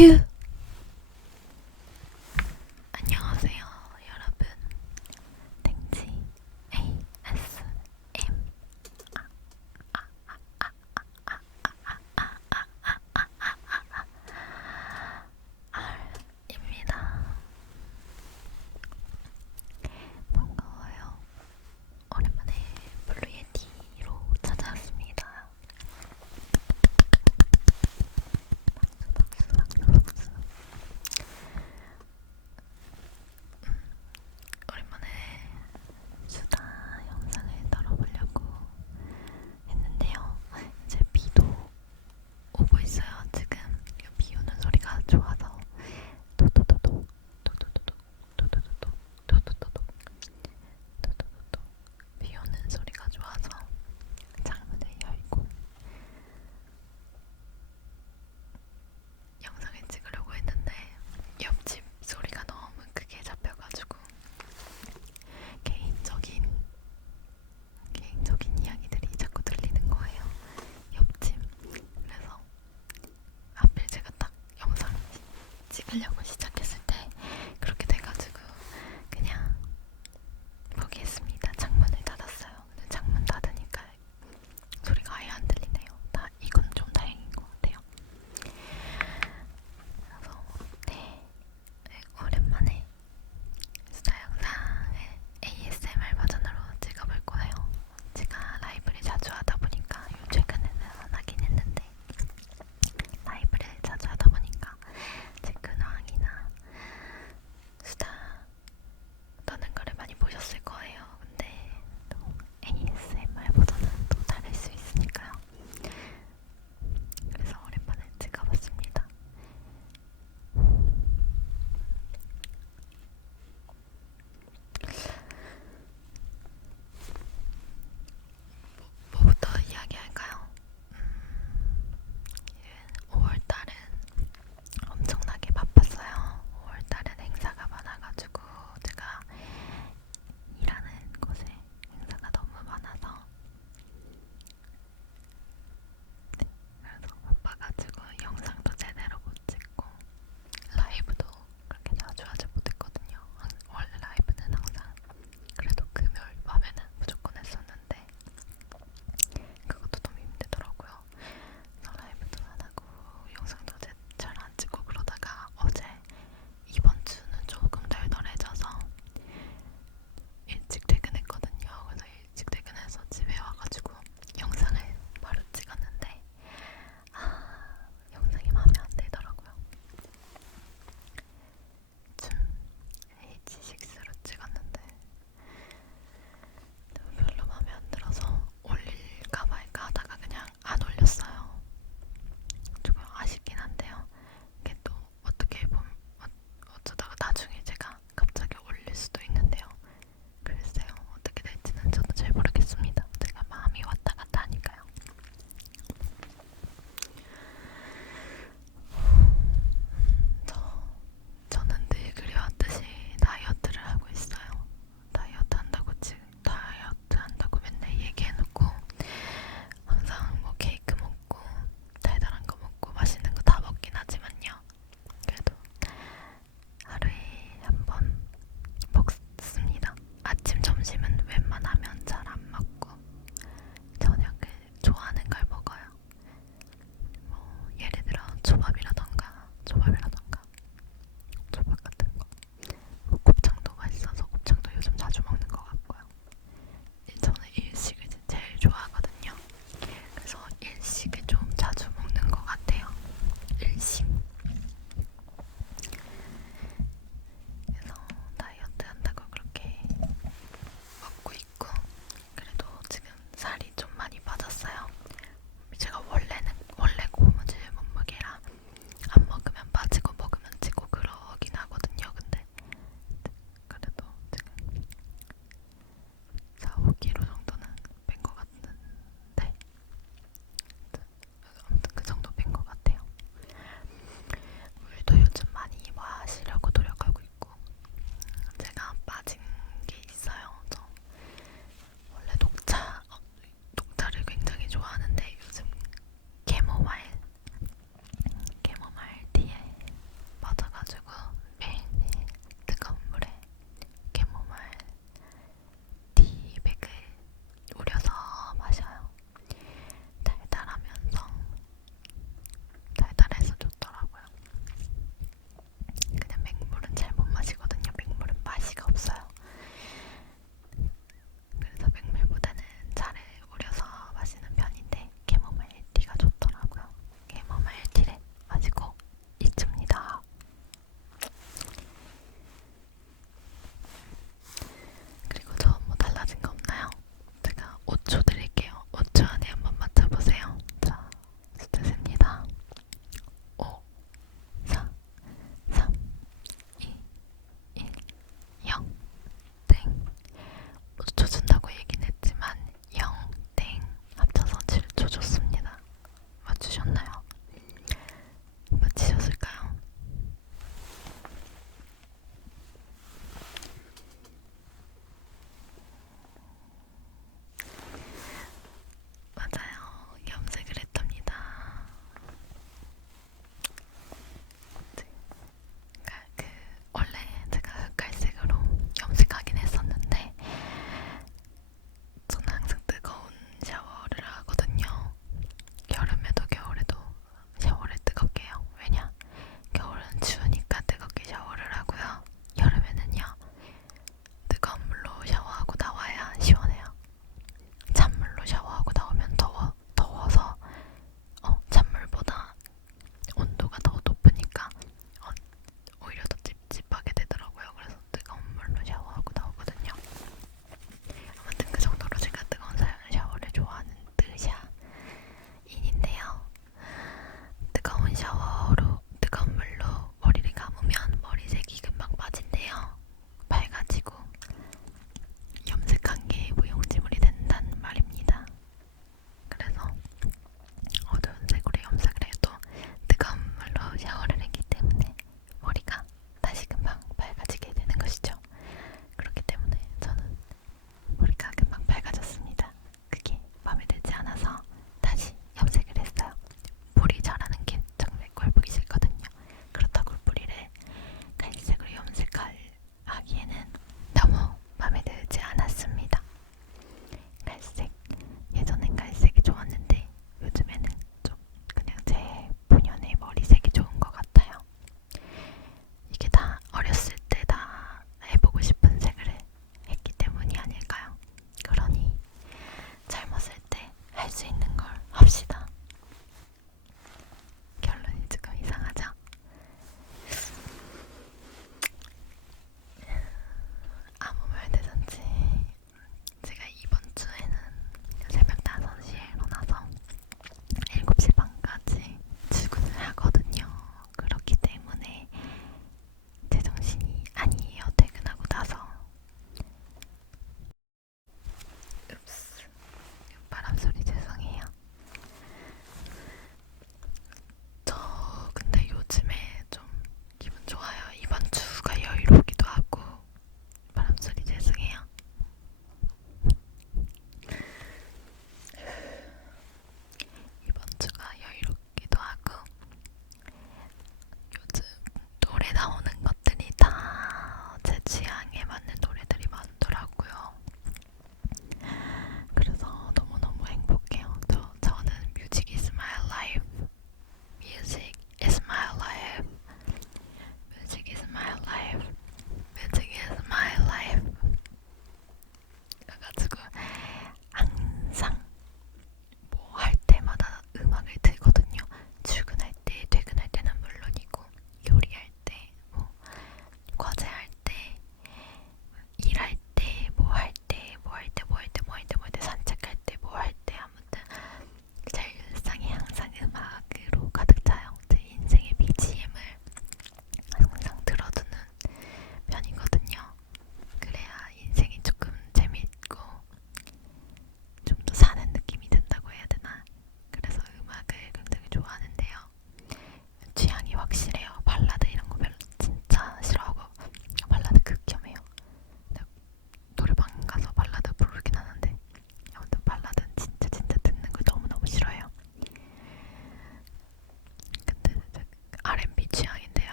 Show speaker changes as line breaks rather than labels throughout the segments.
you.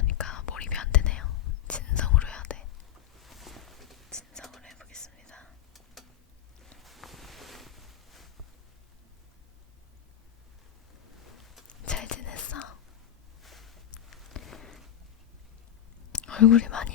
하니까 몰입이 안 되네요. 진성으로 해야 돼. 진성으로 해보겠습니다. 잘 지냈어? 얼굴이 많이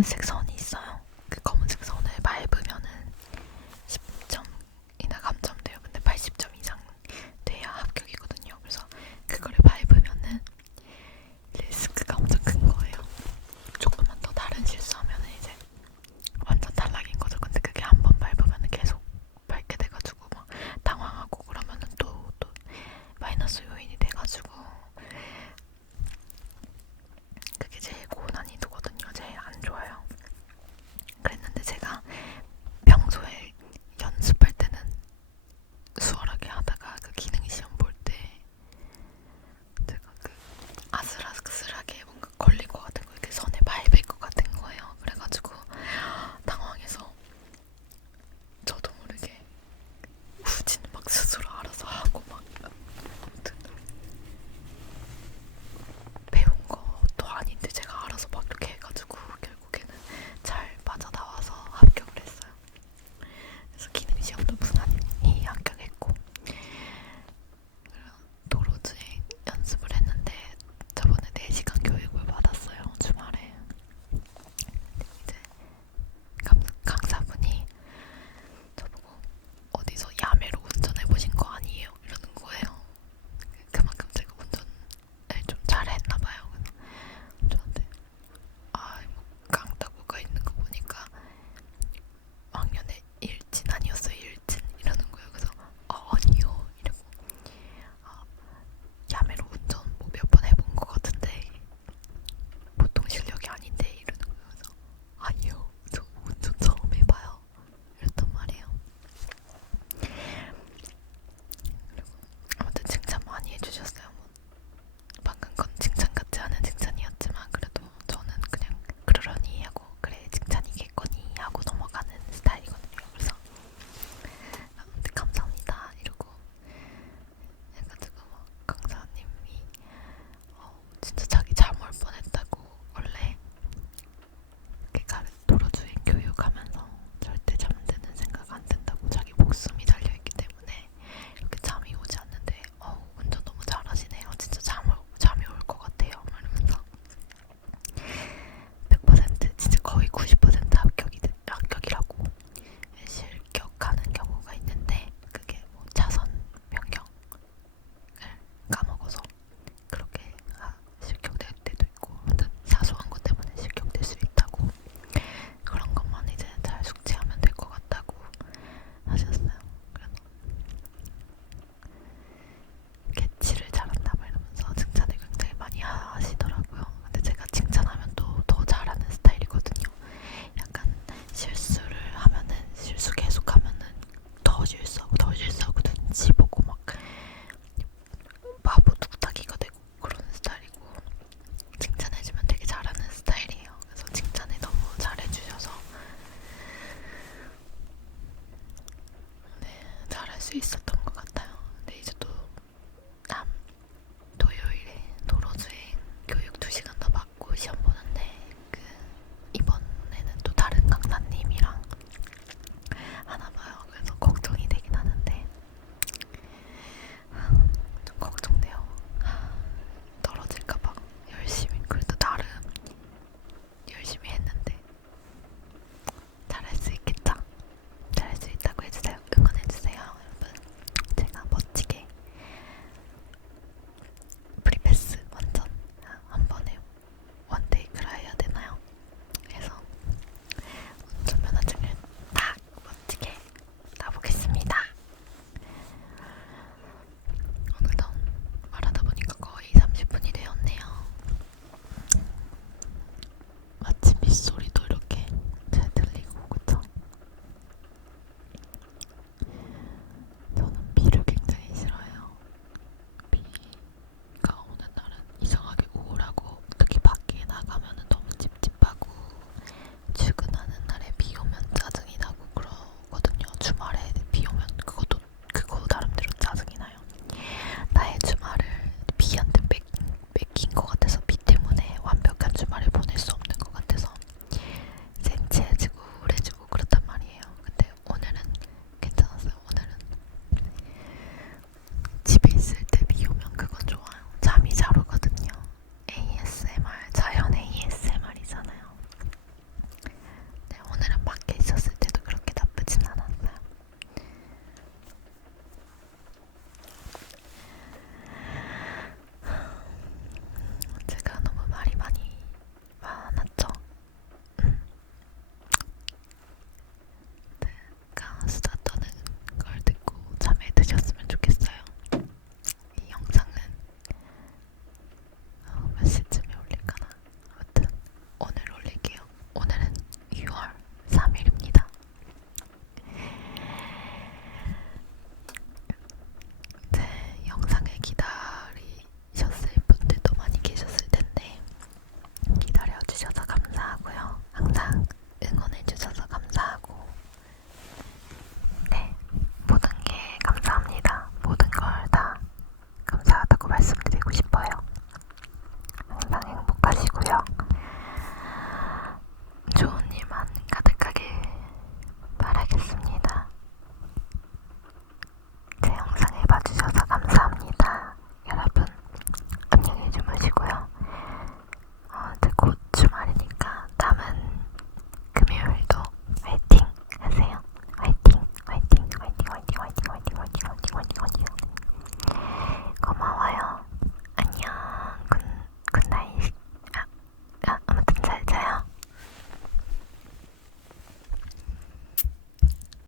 검은색 선이 있어요. 그 검은색 선을 밟으면은 10점이나 감점돼요. 근데 80점 이상 돼야 합격이거든요. 그래서 그거를